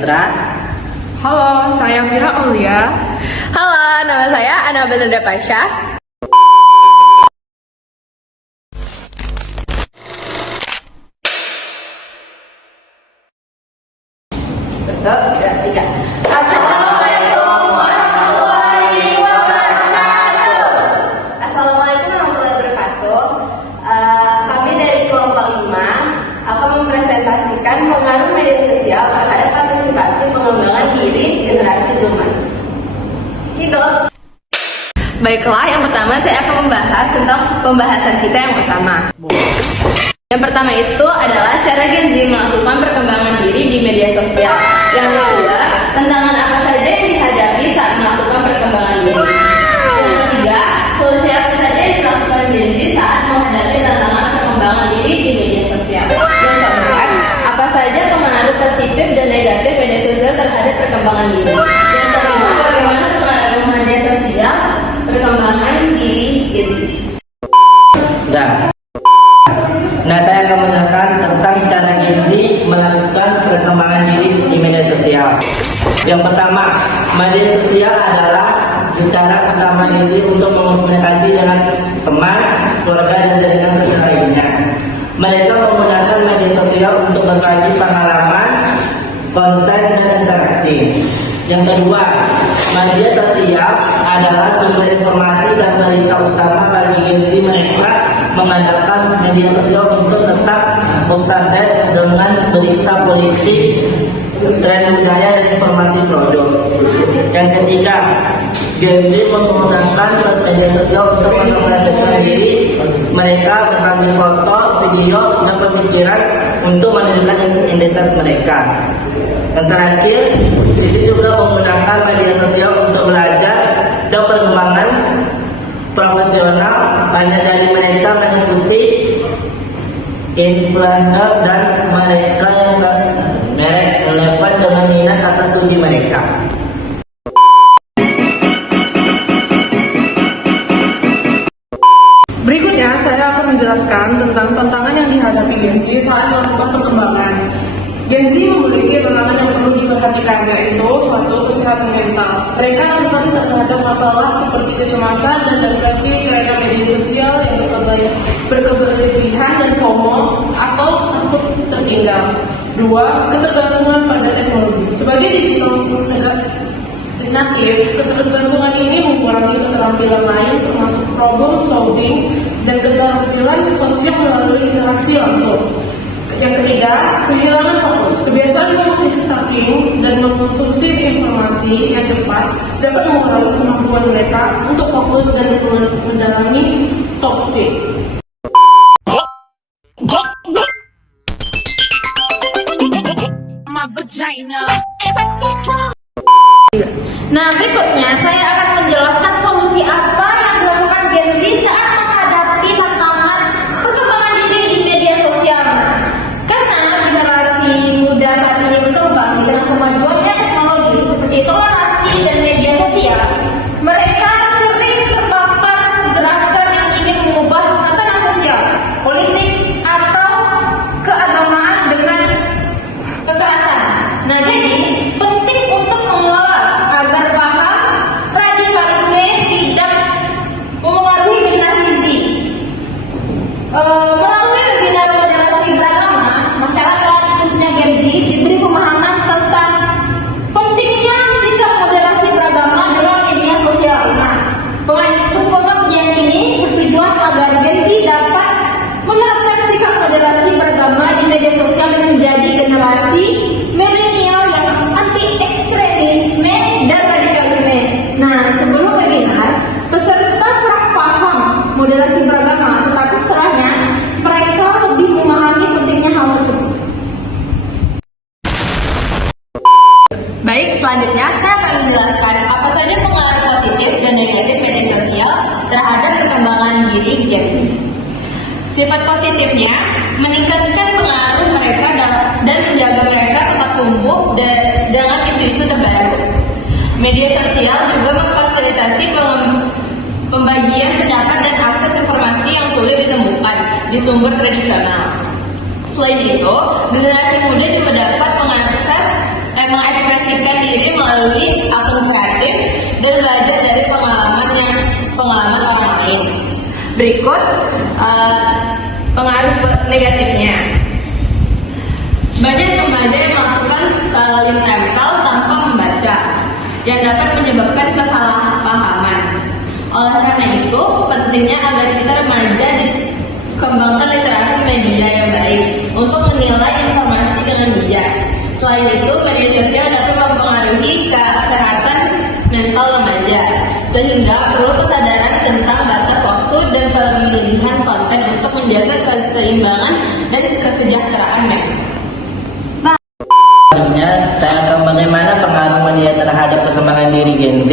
Putra. Halo, saya Vira Aulia. Halo, nama saya Ana Belinda Pasha. Assalamualaikum warahmatullahi wabarakatuh. Assalamualaikum warahmatullahi wabarakatuh. Kami dari kelompok 5 akan mempresentasikan pengaruh media sosial terhadap partisipasi pengembangan diri generasi Zoomers. Itu. Baiklah, yang pertama saya akan membahas tentang pembahasan kita yang utama. Yang pertama itu adalah cara Gen Z melakukan perkembangan diri di media sosial. Yang kedua, tantangan apa saja yang dihadapi saat melakukan perkembangan diri. Yang ketiga, solusi apa saja yang dilakukan Gen Z saat menghadapi tantangan perkembangan diri di media sosial. Yang keempat, apa saja pengaruh positif dan negatif media sosial terhadap perkembangan diri. Yang kelima, bagaimana pengaruh media sosial perkembangan diri Gen Z. Nah, saya akan menjelaskan tentang cara Gen Z melakukan perkembangan diri di media sosial. Yang pertama, media sosial adalah cara utama Gen Z untuk berkomunikasi dengan teman, keluarga, dan jaringan sosial lainnya. Mereka menggunakan media sosial untuk berbagi pengalaman, konten, dan interaksi. Yang kedua, media sosial adalah sumber informasi dan berita utama bagi Gen Z. Mereka mengandalkan media sosial untuk tetap up-to-date dengan berita politik, tren budaya, dan informasi produk. Yang ketiga, Gen Z menggunakan media sosial untuk mempromosikan diri. Mereka berbagi foto, video, dan pemikiran untuk menunjukkan identitas mereka. Yang terakhir, Gen Z juga menggunakan media sosial untuk belajar dan pengembangan profesional. Banyak dari mereka mengikuti influencer dan mereka yang merek relevan dengan minat atau studi mereka. Berikutnya, saya akan menjelaskan tentang tantangan yang dihadapi Gen Z saat melakukan perkembangan. Gen Z memiliki tantangan yang perlu diperhatikan, yaitu satu, kesehatan mental. Mereka rentan terhadap masalah seperti kecemasan dan depresi karena media sosial yang berkelebihan dan FOMO atau takut tertinggal. Dua, ketergantungan pada teknologi. Sebagai digital native, ketergantungan ini mengurangi keterampilan lain termasuk problem solving dan keterampilan sosial melalui interaksi langsung. Yang ketiga, kehilangan fokus. Kebiasaan multitasking dan mengkonsumsi informasi yang cepat dapat mengurangi kemampuan mereka untuk fokus dan mendalami topik. Nah, berikutnya saya akan menjelaskan solusi apa yang dilakukan Gen Z saat menghadapi tantangan perkembangan diri di media sosial. Karena generasi muda saat ini berkembang dengan kemajuannya teknologi seperti toleransi dan media sosial, mereka sering terpapar gerakan yang ingin mengubah tatanan sosial, politik, atau keagamaan dengan kekerasan. Nah, jadi penting untuk mengelola agar paham radikalisme tidak memengaruhi generasi Z. Melalui webinar moderasi beragama, masyarakat khususnya Gen Z diberi pemahaman tentang pentingnya sikap moderasi beragama dalam media sosial. Nah, pengajian ini bertujuan agar Gen Z dapat menerapkan sikap moderasi beragama di media sosial dan menjadi generasi milenial yang anti ekstremisme dan radikalisme. Nah, sebelum webinar, peserta kurang paham moderasi beragama, tetapi setelahnya mereka lebih memahami pentingnya hal tersebut. Baik, selanjutnya saya akan menjelaskan apa saja pengaruh positif dan negatif media sosial terhadap perkembangan diri Gen Z. Sifat positifnya meningkatkan pengaruh mereka dan menjaga mereka tetap tumbuh dengan isu-isu terbaru. Media sosial juga memfasilitasi pembagian pendapat dan akses informasi yang sulit ditemukan di sumber tradisional. Selain itu, generasi muda juga dapat mengakses mengekspresikan diri melalui akun kreatif dan belajar dari pengalaman orang lain. Berikut pengaruh negatifnya. Banyak remaja yang melakukan saling tempel tanpa membaca, yang dapat menyebabkan kesalahpahaman. Oleh karena itu, pentingnya agar kita remaja dikembangkan literasi media yang baik untuk menilai informasi dengan bijak. Selain itu, media sosial dapat mempengaruhi kesehatan mental remaja, sehingga perlu kesadaran tentang batas waktu dan pemilihan konten untuk menjaga keseimbangan dan kesejahteraan mental. Selanjutnya, saya akan bagaimana pengaruh media terhadap perkembangan diri Gen Z.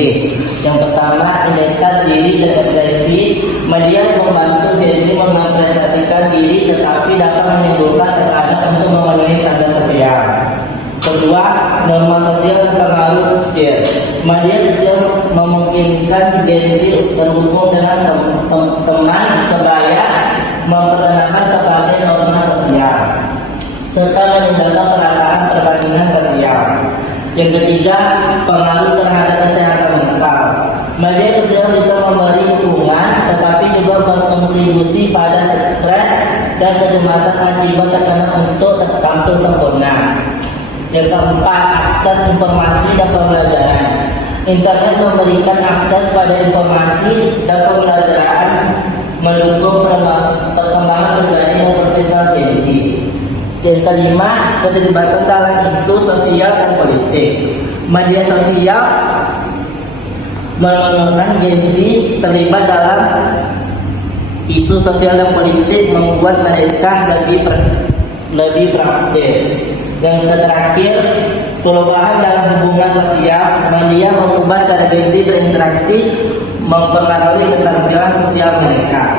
Yang pertama, identitas diri dan ekspresi. Media membantu Gen Z mengapresiasikan diri, tetapi dapat menimbulkan tekanan untuk memenuhi standar sosial. Kedua, norma sosial dan pengaruh peer. Media sosial memungkinkan Gen Z berhubung dengan teman sebaya, memperkenalkan sebagai norma sosial, serta meninggalkan perasaan perbandingan sosial. Yang ketiga, pengaruh terhadap kesehatan mental. Media sosial bisa memberi dukungan, tetapi juga berkontribusi pada stres dan kecemasan akibat tekanan untuk tampil sempurna. Yang keempat, akses informasi dan pembelajaran. Internet memberikan akses pada informasi dan pembelajaran, mendukung perkembangan pribadi dan profesional Gen Z. Yang kelima, keterlibatan dalam isu sosial dan politik. Media sosial menolongkan Gen Z terlibat dalam isu sosial dan politik, membuat mereka lebih proaktif. Yang terakhir, perubahan dalam hubungan sosial. Media mengubah cara Gen Z berinteraksi, mempengaruhi keterampilan sosial mereka.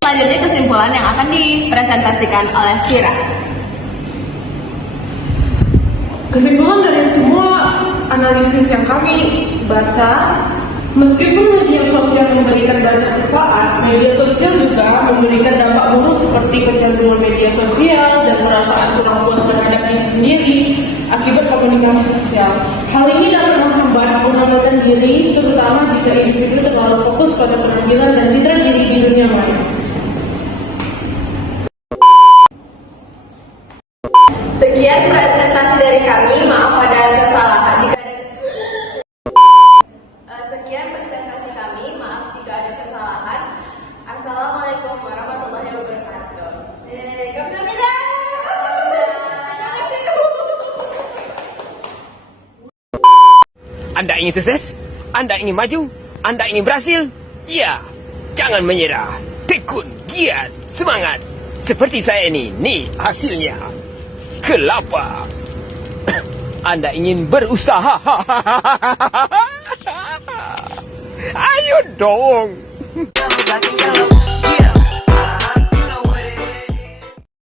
Selanjutnya kesimpulan yang akan dipresentasikan oleh Vira. Kesimpulan dari semua analisis yang kami baca, meskipun media sosial memberikan banyak manfaat, media sosial juga memberikan dampak buruk seperti kecanduan media sosial dan perasaan kurang puas terhadap diri sendiri akibat komunikasi sosial. Hal ini dapat menghambat pengamatan diri, terutama jika individu terlalu fokus pada penampilan dan citra diri di dunia maya. Sekian presentasi dari kami. Maaf ada kesalahan jika sekian presentasi kami. Maaf jika ada kesalahan. Assalamualaikum warahmatullahi wabarakatuh. Kamsahamnida. Anda ingin sukses? Anda ingin maju? Anda ingin berhasil? Ya, jangan menyerah. Tekun, giat, semangat. Seperti saya ini, nih hasilnya. Kelapa. Anda ingin berusaha? Ayo dong.